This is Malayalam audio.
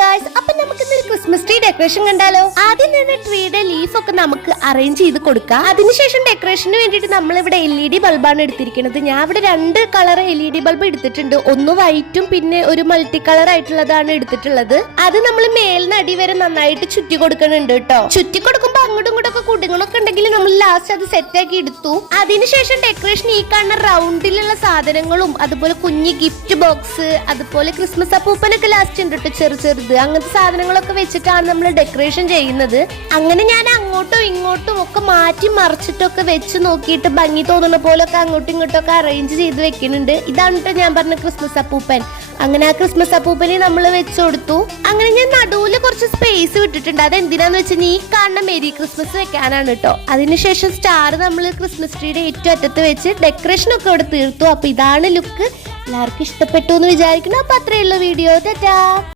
ഗായ്സ്, അപ്പൊ നമുക്ക് ഇന്നൊരു ക്രിസ്മസ് ട്രീ ഡെക്കറേഷൻ കണ്ടാലോ. ആദ്യം തന്നെ ട്രീയുടെ ലീഫ് ഒക്കെ നമുക്ക് അറേഞ്ച് ചെയ്ത് കൊടുക്കാം. അതിനുശേഷം ഡെക്കറേഷന് വേണ്ടിയിട്ട് നമ്മൾ ഇവിടെ LED ബൾബാണ് എടുത്തിരിക്കുന്നത്. ഞാൻ ഇവിടെ 2 കളർ LED ബൾബ് എടുത്തിട്ടുണ്ട്. ഒന്ന് വൈറ്റും പിന്നെ ഒരു മൾട്ടി കളർ ആയിട്ടുള്ളതാണ് എടുത്തിട്ടുള്ളത്. അത് നമ്മൾ മേലിന് അടി വരെ നന്നായിട്ട് ചുറ്റി കൊടുക്കുന്നുണ്ട് കേട്ടോ. ചുറ്റി കൊടുക്കുമ്പോ അങ്ങോട്ടും ഇങ്ങോട്ടും ഒക്കെ കുടുങ്ങണൊക്കെ ഉണ്ടെങ്കിൽ നമ്മൾ ലാസ്റ്റ് അത് സെറ്റ് ആക്കി എടുത്തു. അതിനുശേഷം ഡെക്കറേഷൻ ഈ കാണുന്ന റൗണ്ടിലുള്ള സാധനങ്ങളും അതുപോലെ കുഞ്ഞി ഗിഫ്റ്റ് ബോക്സ് അതുപോലെ ക്രിസ്മസ് അപ്പൂപ്പനൊക്കെ ലാസ്റ്റ് ഉണ്ട് കേട്ടോ, ചെറുത് അങ്ങനത്തെ സാധനങ്ങളൊക്കെ വെച്ചിട്ടാണ് നമ്മൾ ഡെക്കറേഷൻ ചെയ്യുന്നത്. അങ്ങനെ ഞാൻ അങ്ങോട്ടും ഇങ്ങോട്ടും ഒക്കെ മാറ്റി മറിച്ചിട്ടൊക്കെ വെച്ച് നോക്കിയിട്ട് ഭംഗി തോന്നുന്ന പോലൊക്കെ അങ്ങോട്ടും ഇങ്ങോട്ടും ഒക്കെ അറേഞ്ച് ചെയ്ത് വെക്കുന്നുണ്ട്. ഇതാണ് കേട്ടോ ഞാൻ പറഞ്ഞ ക്രിസ്മസ് അപ്പൂപ്പൻ. അങ്ങനെ ആ ക്രിസ്മസ് അപ്പൂപ്പനെ നമ്മൾ വെച്ചു കൊടുത്തു. അങ്ങനെ ഞാൻ നടുവില് കുറച്ച് സ്പേസ് വിട്ടിട്ടുണ്ട്. അത് എന്തിനാന്ന് വെച്ചാൽ ഈ കാണുന്ന മെരി ക്രിസ്മസ് വെക്കാനാണ് കേട്ടോ. അതിനുശേഷം സ്റ്റാർ നമ്മൾ ക്രിസ്മസ് ട്രീയുടെ ഏറ്റവും അറ്റത്ത് വെച്ച് ഡെക്കറേഷൻ ഒക്കെ ഇവിടെ തീർത്തു. അപ്പൊ ഇതാണ് ലുക്ക്. എല്ലാവർക്കും ഇഷ്ടപ്പെട്ടു എന്ന് വിചാരിക്കുന്നു. അപ്പൊ അത്രയുള്ള വീഡിയോ. ടാറ്റാ.